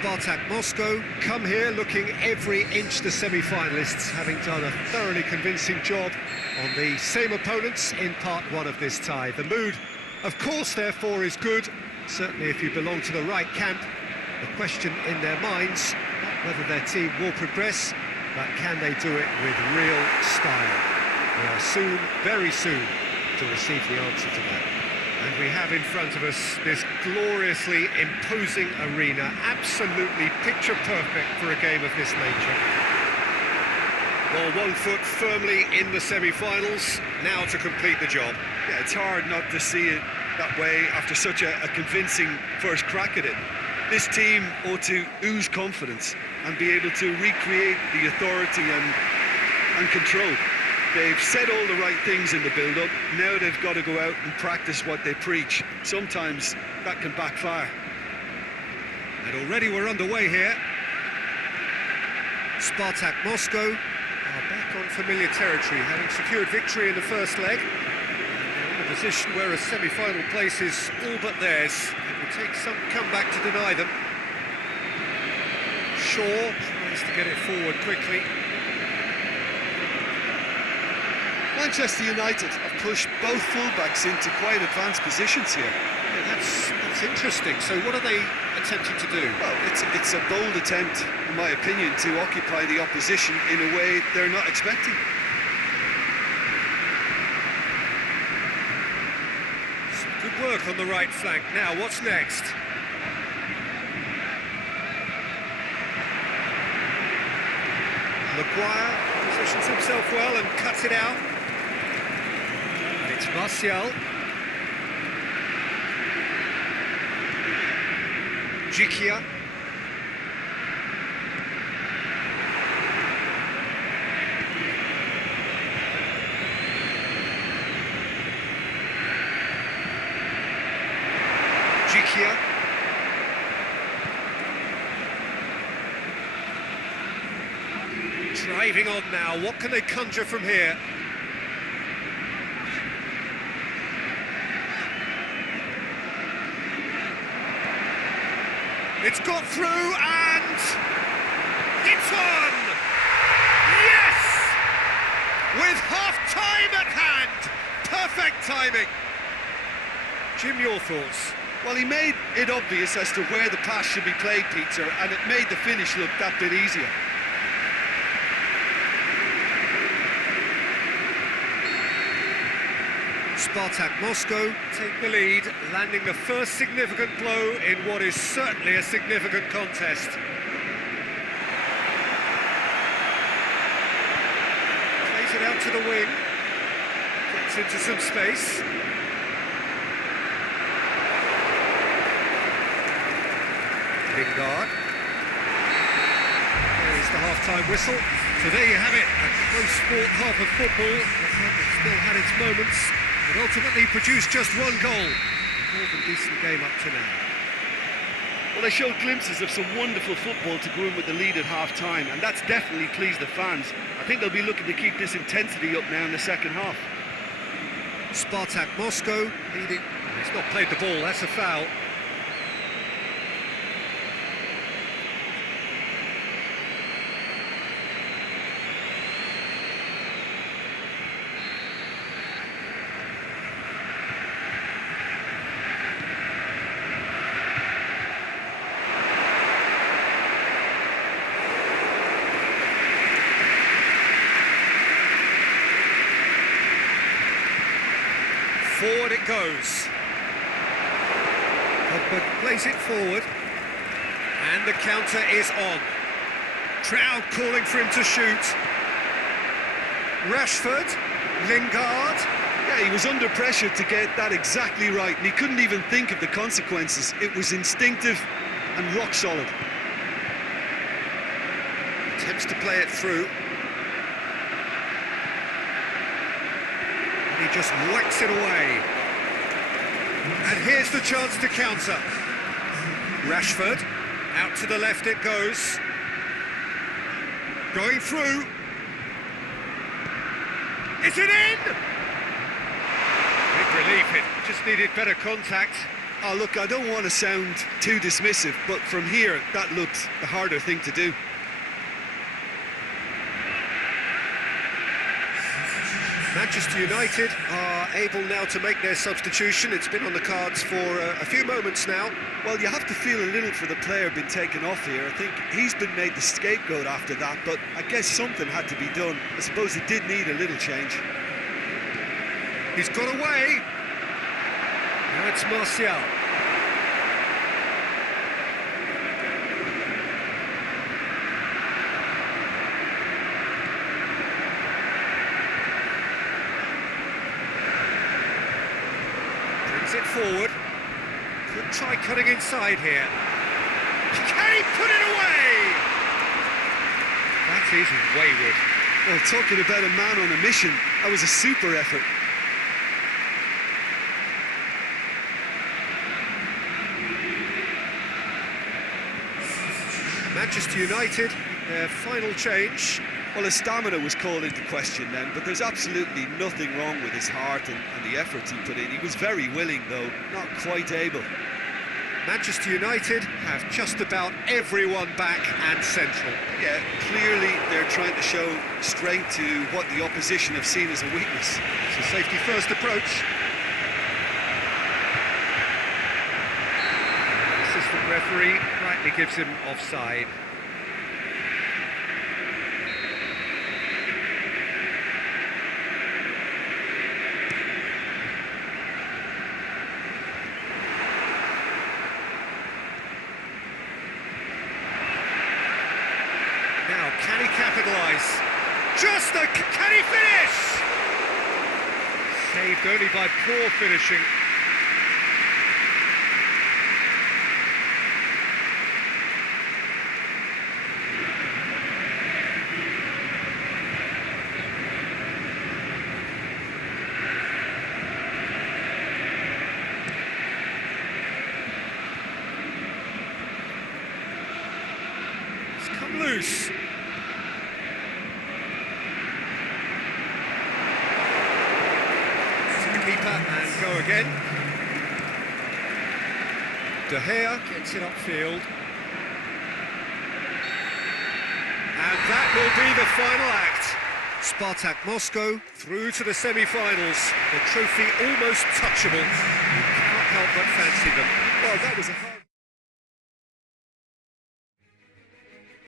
Spartak Moscow come here looking every inch the semi-finalists, having done a thoroughly convincing job on the same opponents in part one of this tie. The mood, of course, therefore, is good. Certainly if you belong to the right camp. The question in their minds, not whether their team will progress, but can they do it with real style? We are soon, very soon, to receive the answer to that. And we have in front of us this gloriously imposing arena, absolutely picture perfect for a game of this nature. Well, 1 foot firmly in the semi-finals, now to complete the job. Yeah, it's hard not to see it that way after such a convincing first crack at it. This team ought to ooze confidence and be able to recreate the authority and control. They've said all the right things in the build-up. Now they've got to go out and practice what they preach. Sometimes that can backfire. And already we're underway here. Spartak Moscow are back on familiar territory, having secured victory in the first leg. And in a position where a semi-final place is all but theirs. It will take some comeback to deny them. Shaw tries to get it forward quickly. Manchester United have pushed both fullbacks into quite advanced positions here. Yeah, that's interesting. So what are they attempting to do? Well, it's a bold attempt, in my opinion, to occupy the opposition in a way they're not expecting. Some good work on the right flank. Now, what's next? Maguire positions himself well and cuts it out. It's Martial. Jikia. Jikia. Driving on now. What can they conjure from here? It's got through and it's on! Yes! With half-time at hand! Perfect timing! Jim, your thoughts? Well, he made it obvious as to where the pass should be played, Peter, and it made the finish look that bit easier. Spartak Moscow take the lead, landing the first significant blow in what is certainly a significant contest. Plays it out to the wing, gets into some space. Lingard. There's the half-time whistle. So there you have it, a close sport half of football that still had its moments, but ultimately produced just 1 goal. A more than decent game up to now. Well, they showed glimpses of some wonderful football to go in with the lead at half-time, and that's definitely pleased the fans. I think they'll be looking to keep this intensity up now in the second half. Spartak Moscow leading. He's not played the ball, that's a foul. Forward it goes. Hogberg plays it forward. And the counter is on. Crowd calling for him to shoot. Rashford, Lingard. Yeah, he was under pressure to get that exactly right, and he couldn't even think of the consequences. It was instinctive and rock solid. Attempts to play it through. He just whacks it away. And here's the chance to counter. Rashford, out to the left it goes. Going through. Is it in? Big relief, it just needed better contact. Oh, look, I don't want to sound too dismissive, but from here, that looked the harder thing to do. Manchester United are able now to make their substitution. It's been on the cards for a few moments now. Well, you have to feel a little for the player being taken off here. I think he's been made the scapegoat after that, but I guess something had to be done. I suppose he did need a little change. He's got away. Now it's Martial. Brings it forward. Could try cutting inside here. Can he put it away? That is wayward. Well, talking about a man on a mission, that was a super effort. Manchester United, their final change. Well, his stamina was called into question then, but there's absolutely nothing wrong with his heart and the efforts he put in. He was very willing, though, not quite able. Manchester United have just about everyone back and central. Yeah, clearly they're trying to show strength to what the opposition have seen as a weakness. It's a safety-first approach. Assistant referee rightly gives him offside. Now, can he capitalise? Can he finish? Saved only by poor finishing. It's come loose. Keeper and go again. De Gea gets it upfield. And that will be the final act. Spartak Moscow through to the semi-finals. The trophy almost touchable. You cannot help but fancy them. Well, that was a hard...